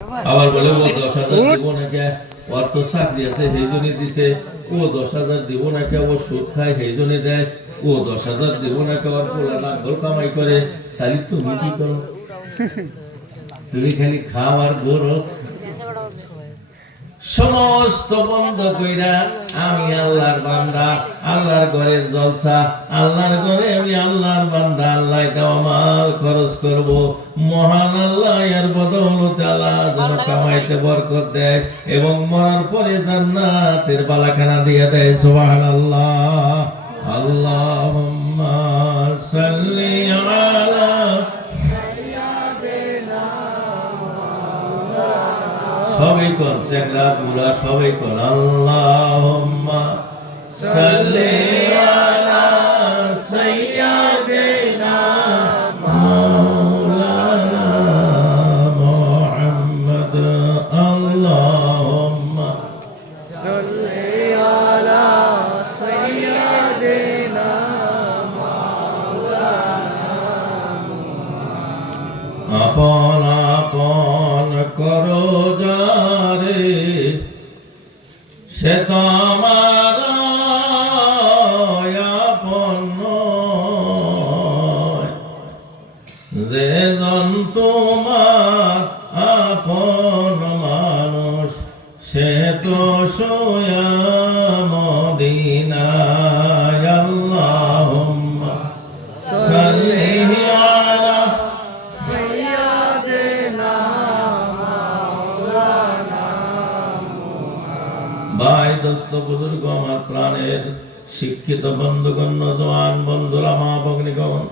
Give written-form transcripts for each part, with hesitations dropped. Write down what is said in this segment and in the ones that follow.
আবার বলে ও 10,000 দিব নাকি, ওর তো চাকরি আছে সেই জন্য দিছে। ও 10,000 দিব নাকি, ও সুদ খায় সেই জন্য দেয়। ও 10,000 দিব নাকি, ওর পোলা নাঙ্গল কামাই করে। তাহলে তুমি কি করো? তুমি খালি খাও আর ঘোরো। সমস্ত বন্ধ কইরা আমি আল্লাহর বান্দা, আল্লাহর ঘরের জলসা, আল্লাহর ঘরে আমি আল্লাহর বান্দা, আল্লাহ দেওয়া মাল খরচ করব। মহান আল্লাহ এর বদৌলতে আল্লাহ যেন কামাইতে বরকত দেয় এবং মরার পরে জান্নাতের বালাখানা দিয়ে দেয়। সুবহানাল্লাহ। আল্লাহুম্মা সাল্লি আলা সবাই কোন চেংরা বুড়া সবাই কোন আল্লাহুম্মা সাল্লি আলা সাইয়্যিদিনা মাওলানা মুহাম্মদ। আল্লাহুম্মা সাল্লি আলা সাইয়্যিদিনা মাওলানা আপন আপন করো যারে, সে তো আমার আপন নয়। যে জন তোমার আপন মানুষ, সে তো সোয়া মদিনায়। আল্লাহুম্মা সাল্লি আলা সাইয়্যিদিনা ভাই দোস্ত বুজুর্গ আমার প্রাণের শিক্ষিত বন্ধুগণ, নওজোয়ান বন্ধুরা, মা ভগ্নীগণ,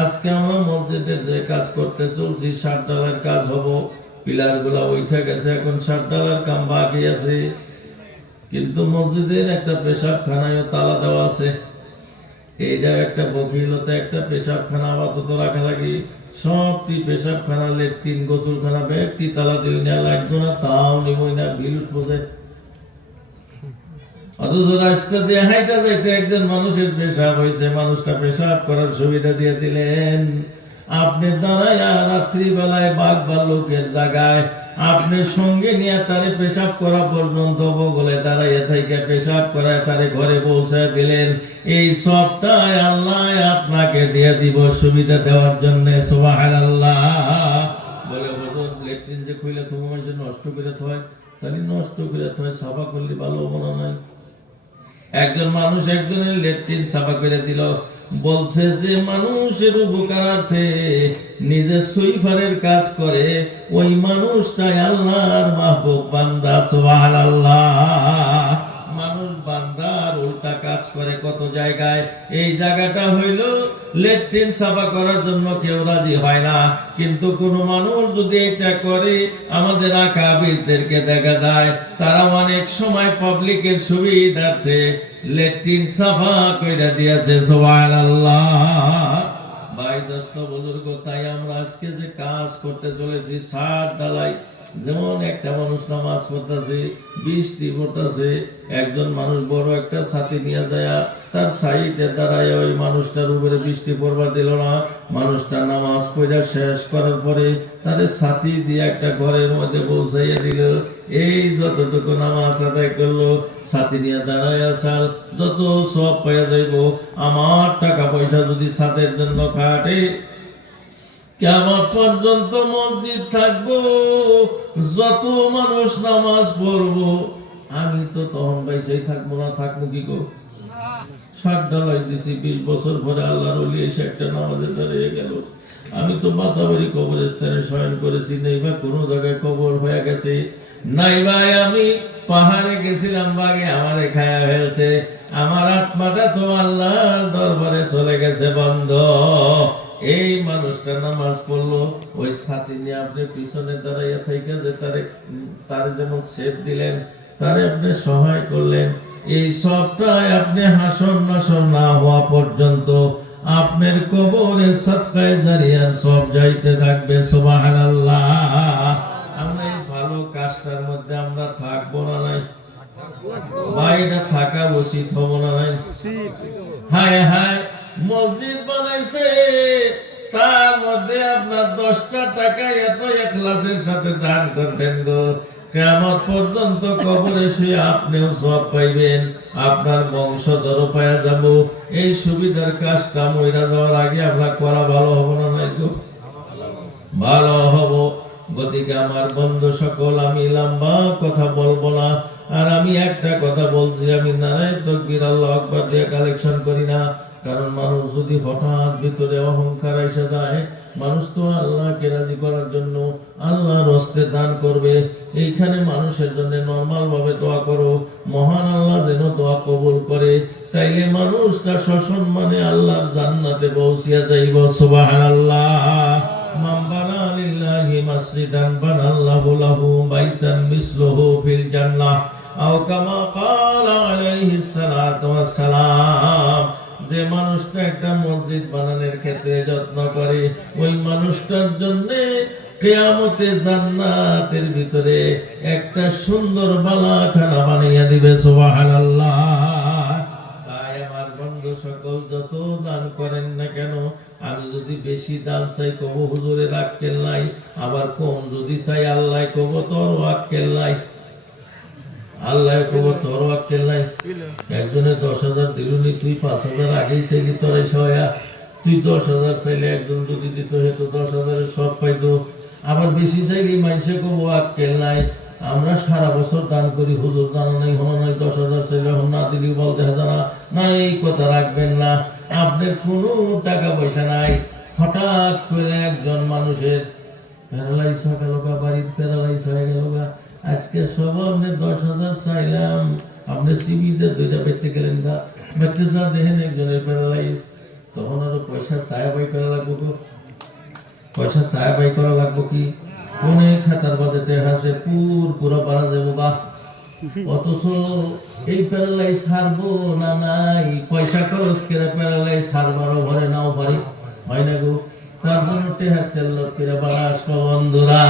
আজকে আমরা মসজিদের যে কাজ করতে চলছি, সাত ডালার কাজ হবো। পিলার গুলা উঠে গেছে, এখন সাত ডালার কাম বাকি আছে। কিন্তু মসজিদের একটা পেশাবখানায় তালা দেওয়া আছে। এইটাও একটা বকিলতে, একটা পেশাবখানা আপাতত রাখা লাগি। সবটি পেশাবখানা, লেট্রিন, গোসলখানা ব্যক্তি তালা দিই না, লাগতো না, তাও নিবই না, বিল উঠবো। অথচ রাস্তা দিয়ে হাইটা যাইতে একজন মানুষের পেশাব হয়েছে, মানুষটা পেশাব করার সুবিধা দিয়ে দিলেন। আপনি দাঁড়াইয়া রাত্রিবেলায় বাঘ ভাল্লুকের জায়গায় আপনি সঙ্গে নিয়ে তারে পেশাব করা পর্যন্ত বগলে দাঁড়াইয়া থেকে পেশাব করায় তারে ঘরে পৌঁছায় দিলেন। এই সবটাই আল্লাহ আপনাকে দিয়ে দিব সুবিধা দেওয়ার জন্য। সুবহানাল্লাহ। বলে হুজুর লেট্রিন যে খুইলে তুমি মানুষের নষ্ট করে থয়, তাহলে নষ্ট করে থয়, সাফা করলে ভালো মনে নাই। একজন মানুষ একজনের লেট্রিন সাফা করে দিল, বলছে যে মানুষের উপকারার্থে নিজে সুইফারের কাজ করে ওই মানুষটাই আল্লাহর মাহবুব বান্দা। সুবহানাল্লাহ। মানুষ বান্দার উল্টা কাজ করে কত জায়গায়। এই জায়গাটা হইল লেট্রিন সাফা করার জন্য কেউ রাজি হয় না, কিন্তু কোন মানুষ যদি এটা করে, আমাদের আকাবিরদেরকে দেখা যায় তারা অনেক সময় পাবলিকের সুবিধার্থে লেট্রিন সাফা কইরা দিয়েছে। সুবহানাল্লাহ। ভাই দোস্ত বুজুর্গ, তাই আমরা আজকে যে কাজ করতে চলেছি, সাত ডালাই, যেমন একটা মানুষ নামাজ পড়তেছে, বৃষ্টি পড়তেছে, একজন মানুষ বড় একটা ছাতি নিয়ে যায় তার সাইডে দাঁড়ায় ওই মানুষটার উপরে বৃষ্টি পড়বার দিল না। মানুষটা নামাজ পড়া শেষ করার পরে তাদের ছাতি দিয়ে একটা ঘরের মধ্যে পৌঁছাইয়া দিল। এই যতটুকু নামাজ আদায় করলো, ছাতি নিয়ে দাঁড়ায় আসাল, যত সব পাইয়া যাইব। আমার টাকা পয়সা যদি ছাদের জন্য খাটে, কিয়ামত পর্যন্ত মসজিদ থাকবো, যত মানুষ নামাজ পড়বো, আমি তো তখন বাইসেই থাকবো না। থাকবো কি গো? 60 ডালাই দিছি, 20 বছর পরে আল্লাহর ওলি এসে একটা নামাজে দাঁড়িয়ে গেল। আমি তো মাতাবাড়ি কবরস্থানে শয়ন করেছি, নেই বা কোনো জায়গায় কবর হয়ে গেছে, নাই ভাই আমি পাহাড়ে গেছিলাম, বাগে আমারে খায়া ফেলছে, আমার আত্মাটা তো আল্লাহর দরবারে চলে গেছে। বন্ধ এই মানুষটা নামাজ পড়লো, ওই সাথী নিয়ে আপনি পিছনে দাঁড়াইয়া থেকে যে তারে যেমন সেফ দিলেন, তারে আপনি সহায় করলেন, এই সবটাই আপনি হাসর নাসর না হওয়া পর্যন্ত আপনার কবরে সাদকায়ে জারিয়ার সব যাইতে থাকবে। সুবহানাল্লাহ। আমরা এই ভালো কাজটার মধ্যে আমরা থাকবো না নাই? বাইরে থাকা উচিত হবো না নাই? হায় হায়, মসজিদ বানাইছে তার মধ্যে আপনার 10টা টাকা এত ইখলাসের সাথে দান করছেন গো, কিয়ামত পর্যন্ত কবরে শুয়ে আপনিও সওয়াব পাইবেন, আপনার বংশধরও পাওয়া যাব। এই সুবিধার কাজটা মইরা যাওয়ার আগে আমরা করা ভালো হবে না নাই গো? ভালো হব। গতিকে আমার বন্ধু সকল, আমি লম্বা কথা বলবো না, আর আমি একটা কথা বলছি, আমি নারায়ে তাকবীর আল্লাহু আকবার দিয়ে কালেকশন করি না। কারণ মানুষ যদি হঠাৎ ভিতরে অহংকার এসে যায়, মানুষ তো আল্লাহকে রাজি করার জন্য আল্লাহর হস্তে দান করবে। এইখানে মানুষের জন্য নরমাল ভাবে দোয়া করো, মহান আল্লাহ যেন দোয়া কবুল করে, তাইলে মানুষটা সসম্মানে আল্লাহর জান্নাতে পৌঁছিয়া যাইব। সুবহানাল্লাহ। মান বানা লিল্লাহি মাসজিদান বানাল্লাহু লাহু বাইতান মিসলুহু ফিল জান্নাহ আও কামা ক্বালা আলাইহিস সালাতু ওয়াস সালাম। যে মানুষটা একটা মসজিদ বানানোর ক্ষেত্রে যত্ন করে, ওই মানুষটার জন্য কিয়ামতে জান্নাতের ভিতরে একটা সুন্দর বালাখানা বানাইয়া দিবে। সুবহানাল্লাহ। তাই আমার বন্ধু সকল, যত দান করেন না কেন, আমি যদি বেশি দান চাই কব হুজুরের আক্কেল নাই, আবার কম যদি চাই আল্লাহ কব তোর আক্কেল নাই, আল্লাহ কব তোর আক্কেল নাই। একজনে 10,000 দিলুনি, তুই 5,000 আগেই চাইলি, তোরাই সয়া। তুই 10,000 চাইলে একজন যদি দিত, হেতু 10,000 সব পাইতো। আবার বেশি চাইলি মানুষে কব আক্কেল নাই। আমরা সারা বছর দান করি, হুজুর জানা নাই, হলো নাই, 10,000 চাইলে হন না দিলি বলতে হাজারা না, এই কথা রাখবেন না। আপনার কোনো টাকা পয়সা নাই, হঠাৎ করে একজন মানুষের প্যারালাইজ হয়ে গেল, বাড়ির প্যারালাইজ হয়ে গেল, আজকে সব আপনি 10,000 চাইলাম, আপনি সিবিতে 2টা বেঁচতে গেলেন, বেঁচতে যা দেখেন একজনের প্যারালাইজ, তখন আরো পয়সা ছায়া বাই করা লাগবো গো, পয়সা ছায়া বাই করা লাগবো কি? কোনে খাতার বাজেটে আছে পুরো বাড়া যাবো গা, অথচ এই প্যারালাইজ হারবো না নাই, পয়সা খরচ করে প্যারালাইজ হারবারও ভরে নাও পারি, হয় না গো? তার জন্য টেহাচ্ছেন লোক করে বাড়াস। বন্ধুরা,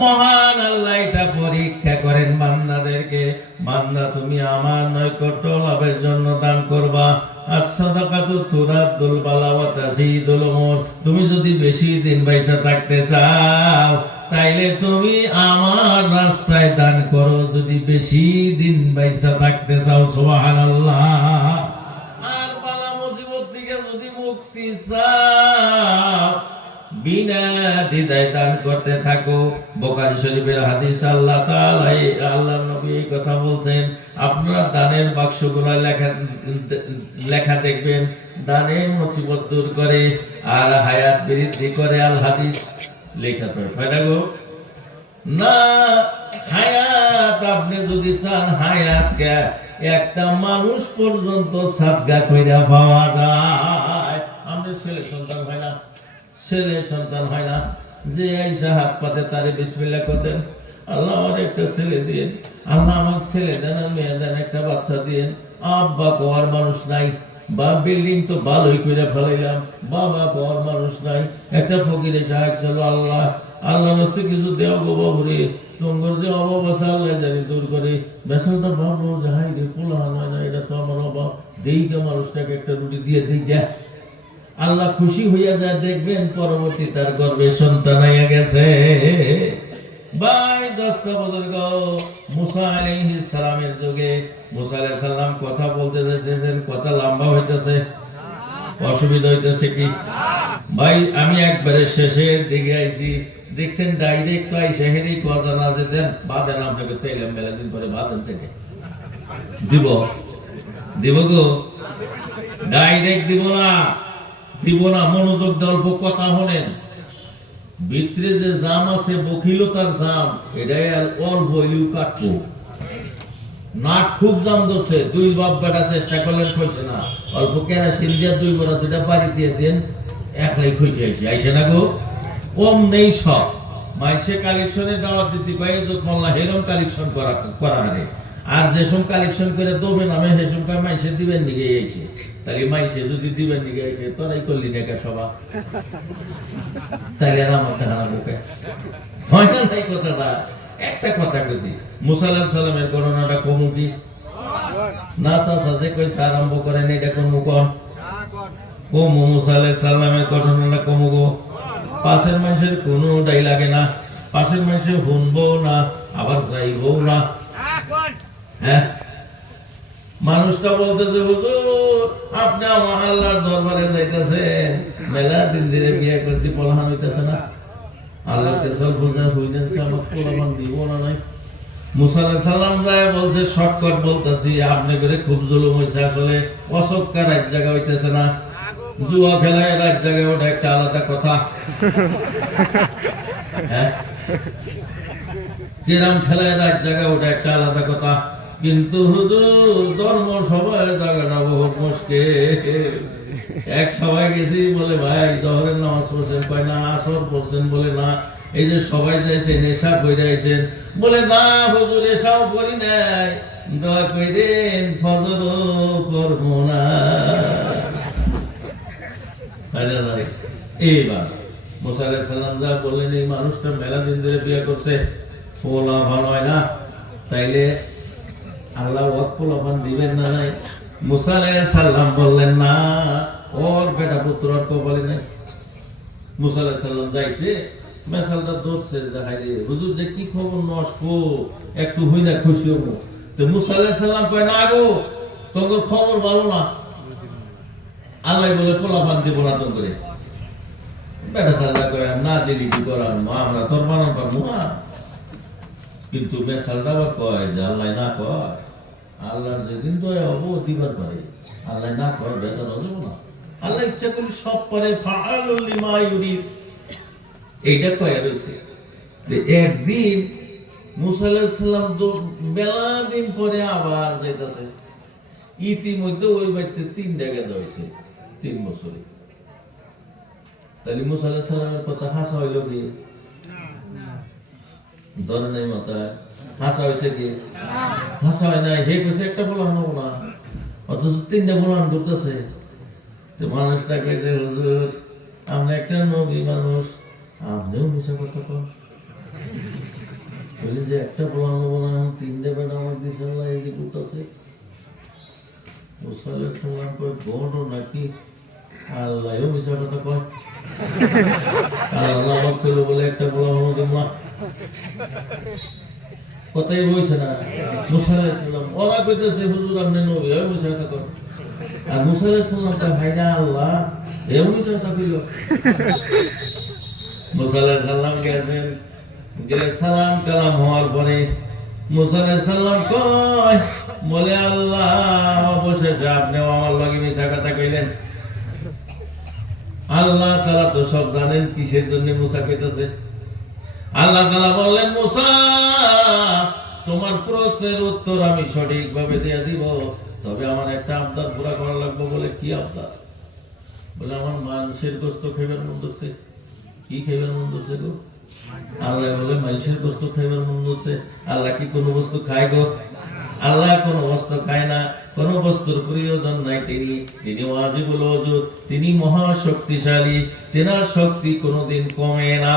মহান আল্লাহ এটা পরীক্ষা করেন বান্দাদেরকে, বান্দা তুমি আমার নৈকট্য লাভের জন্য দান করবা। as-sadaqatu turaddul bala wa tazidul umur। তুমি যদি বেশি দিন বাইসা থাকতে চাও, তাইলে তুমি আমার রাস্তায় দান করো, যদি বেশি দিন বাইসা থাকতে চাও। সুবহানাল্লাহ। আর বালা মুসিবত থেকে যদি মুক্তি চাও, বিনা দ্বিধায় দান করতে থাকো। বুখারী শরীফের হাদিস, আল্লাহ তাআলা আল্লাহর নবী এই কথা বলছেন, আপনারা দানের বাক্সগুলো লেখা দেখবেন, দানে মুসিবত দূর করে আর হায়াত বৃদ্ধি করে। আল হাদিস লেখা পড়ে গো না, হায়াত আপনি যদি চান, হায়াত কে একটা মানুষ পর্যন্ত সাদগা কইরা পাওয়া যায়। আমাদের ছেলে সন্তান হয় না, ছেলে সন্তান হয় না, যে আইসা হাত পাতে তারে বিসমিল্লাহ করতেন, আল্লাহ আমার একটা ছেলে দিন, আল্লাহ আমার ছেলে দেন, মেয়ে দেন, একটা বাচ্চা দিন। আব্বা কোয়ার মানুষ নাই, বা বিল্ডিং তো ভালোই করে ফেলাইলাম, বাবা কোয়ার মানুষ নাই, একটা ফকিরে সাহায্য চলো, আল্লাহ আল্লাহ নস্তে কিছু দেও গো বাবুরে, তোমার যে অভাব আছে আল্লাহ জানি দূর করে। বেসালটা ভাবলো যে হাই রে পোলা হয় না, এটা তো আমার অভাব, দেই গে মানুষটাকে একটা রুটি দিয়ে দিই গে। আল্লাহ খুশি হইয়া যায়, দেখবেন পরবর্তী তার গর্ভে সন্তান হইয়া গেছে। ভাই 10টা বছর মুসা আলাইহিস সালামের যুগে মুসা আলাইহিস সালাম কথা বলতে যাচ্ছেন, কথা লম্বা হইতেছে, অসুবিধা হইতেছে কি ভাই? আমি একবারে শেষের দিকে আইছি, দেখছেন ডাইরেক্ট তো আইসা হেরি কথা না যে দেন বাদেন, আপনাকে তাইলাম মেলা দিন পরে বাদেন থেকে দিব, দিব গো, ডাইরেক্ট দিব না, দিব না, মনোযোগ দিয়ে অল্প কথা শোনেন। ভিতরে যে জাম আছে, বখিলতার জাম, এটাই অল্প ইউ কাটবো, নাক খুব জাম ধরছে, 2 বাপ বেটা চেষ্টা করলেন, কইছে না, অল্প কেরাসিন দিয়ে 2 বড়া 2টা বাড়ি দিয়ে দেন, একলাই খুশি আইসে না গো। কম নেই সব মাইসে কালেকশনে দাওয়াত দিতে পাই, মোল্লা হেরম কালেকশন করা হারে, আর যেসব কালেকশন করে দেবেন আমি সেসব মাইসে দিবেন নিগে আইসে, তাহলে মাইসে যদি দিবেন নিগে আইসে তোরাই করলি না সভা, তাহলে আর আমার টাকা বুকে হয় না। এই কথাটা একটা কথা কইছি, মুসা আলাইহিস সালামের করোনাটা কমু কি না? চাচা যে কইছে আরম্ভ করেন, এটা কোন মুকন কমু মুসা আলাইহিস সালামের ঘটনাটা কমু গো, পাশের মানুষের কোনো দায় লাগে না, পাশের মানুষের শুনবো না, আবার চাইবো না। হ্যাঁ, মানুষটা বলতেছে হুজুর আপনি আমার আল্লাহর দরবারে যাইতেছেন, মেলা দিন ধরে বিয়ে করছি, পলাহান হইতেছে না, আল্লাহকে সব বোঝা হইলেন আমার পোলাপান দিব না নাই। মুসা আলাইহিস সালাম যায় বলছে শর্টকাট বলতেছি, আপনি করে খুব জুলুম হয়েছে, আসলে অসৎকার রাত জায়গা হইতেছে না, জুয়া খেলায় রাত জায়গায় ওটা একটা আলাদা কথা। হ্যাঁ, কিরাম খেলায় রাত জায়গায় ওটা একটা আলাদা কথা, কিন্তু হুজুর ধর্ম সবাই জায়গাটা বহুত মুশকিল। এক সবাই গেছি বলে ভাই জহরের নামাজ পড়ছেন, কয় না আসর পড়ছেন, বলে না এই যে সবাই যাইছে নেশা কইরা আইছেন, বলে না হুজুর এসাও করি নাই, দোয়া কইরেন ফজরও করবো না। এইবার মুসা আলাইহিস সালাম যা বললেন এই মানুষটা মেলা দিন ধরে বিয়ে করছে, পোলা ভালো হয় না, তাইলে আল্লাহ ওয়াক পোলাপান দিবেন না নাই? মুসা আলাইহিস সালাম বললেন না, ওর বেটা পুত্র আর কপালে নাই। মুসা আলাইহিস সালাম যাইতে মেসালটা ধরছে যে হাইরে হুজুর যে কি খবর নষ্ট, একটু হই না খুশি হবো। তো মুসা আলাইহিস সালাম কয় না গো, তোমার খবর ভালো না, আল্লাহ বলে পোলাপান দিব না তো করে। বেটা সাল্লাহ কয় না দিলি কি করার মা, আমরা তোর বানান পারবো না। কিন্তু মেসালটা আবার কয় যে আল্লাহ না কয়, আল্লাহর যেদিন দয়া হবো দিবার পারে, আল্লাহ না কয় বেজার হবো না, আল্লাহ ইচ্ছা করি সব পারে, ফাআলুল লিমা ইউরিদ, এইটা কয় রয়েছে। একদিন মুসা আলাইহিস সালাম তো বেলা দিন পরে আবার যাইতাছে, ইতিমধ্যে ওই বাড়িতে 3টা গেদা হয়েছে 3 বছরে। তাহলে মুসা আলাইহিস সালামের কথা হাসা হইল কি? ধরে নাই মাথায়, হাসা হয়েছে কি? হাসা হয় নাই। হে কইছে একটা বলান হবো না, অথচ 3টা বলান করতেছে। তো মানুষটা কইছে হুজুর আমরা একটা নবী মানুষ, আপনিও মিশা কথা কন, বলি যে একটা বলান হবো না, 3টা বেটা আমার দিছে আল্লাহ এই যে করতেছে। মুসা আলাইহিস সালাম কয় গড় নাকি আল্লাহও মিশা কথা কয়, আল্লাহ আমার কইলো বলে একটা বলা হলো তোমরা কথাই বলছে না। মুসা আলাইহিস সালাম ওরা কইতেছে হুজুর আপনি নবী, ওই মিশা কথা কন। আর মুসা আলাইহিস সালাম কয় হায়রা আল্লাহ এও মিশা কথা কইলো। মুসা আলাইহিস সালাম গেছেন, গেলে সালাম কালাম হওয়ার পরে মুসা আলাইহিস সালাম কয় বলে আল্লাহ অবশেষে আপনিও আমার লগে মিশা কথা কইলেন। আল্লাহ তাআলা তো সব জানেন কিসের জন্য মুসা কইতেছে। আল্লাহ তাআলা বললেন মুসা তোমার প্রশ্নের উত্তর আমি সঠিকভাবে দিয়ে দিব, তবে আমার একটা আবদার পুরা করা লাগবে। বলে কি আবদার? বলে আমার মানুষের গোশত খাইবার মন হচ্ছে। কি খাইবার মন হচ্ছে গো? আল্লাহ বলে মানুষের গোশত খাইবার মন হচ্ছে। আল্লাহ কি কোনো বস্তু খায় গো? আল্লাহ কোন বস্তু খায় না, কোন বস্তুর প্রয়োজন নাই। তিনি ওয়াজিবুল ওজুদ, তিনি মহা শক্তিশালী, তেনার শক্তি কোনোদিন কমে না,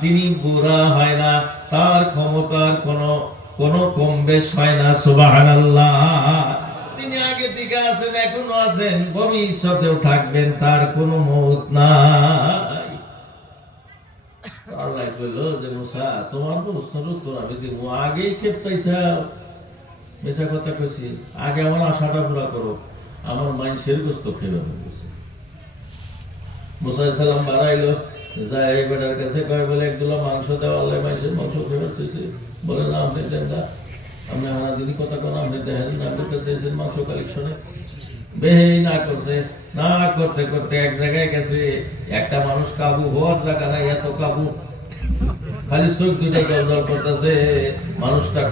তিনি বুড়া হয় না, তার ক্ষমতার কোন কম বেশ হয় না। সুবহানাল্লাহ। তিনি আগে থেকে আছেন, এখনো আছেন, ভবিষ্যতেও থাকবেন, তার কোনো মওত নাই। আল্লাহ কইল যে মুসা তোমার প্রশ্নের উত্তর আমি দিব, আগেই খেপতাইছাও, মিশা কথা কইছি, আগে আমার আশাটা পুরা করো, আমার মানুষের গোশত খাইবা বলছে। মুসা আলাইহিস সালাম বাড়াইলো, যায় বেটার কাছে কয় বলে একদুলা মাংস দেওয়া, আল্লাহ মানুষের মাংস খাইবা চাইছে। বলে না আপনি দেন না, আপনি আমার দিদি কথা কোন আপনি দেখেন না, আপনার কাছে এসেছেন মাংস কালেকশনে। বেহেই না করছে, না করতে করতে এক জায়গায় গেছে, একটা মানুষ কাবু হওয়ার জায়গা নাই, এত কাবু, খালি চোখ দুটা জল জল করতেছে, মানুষটা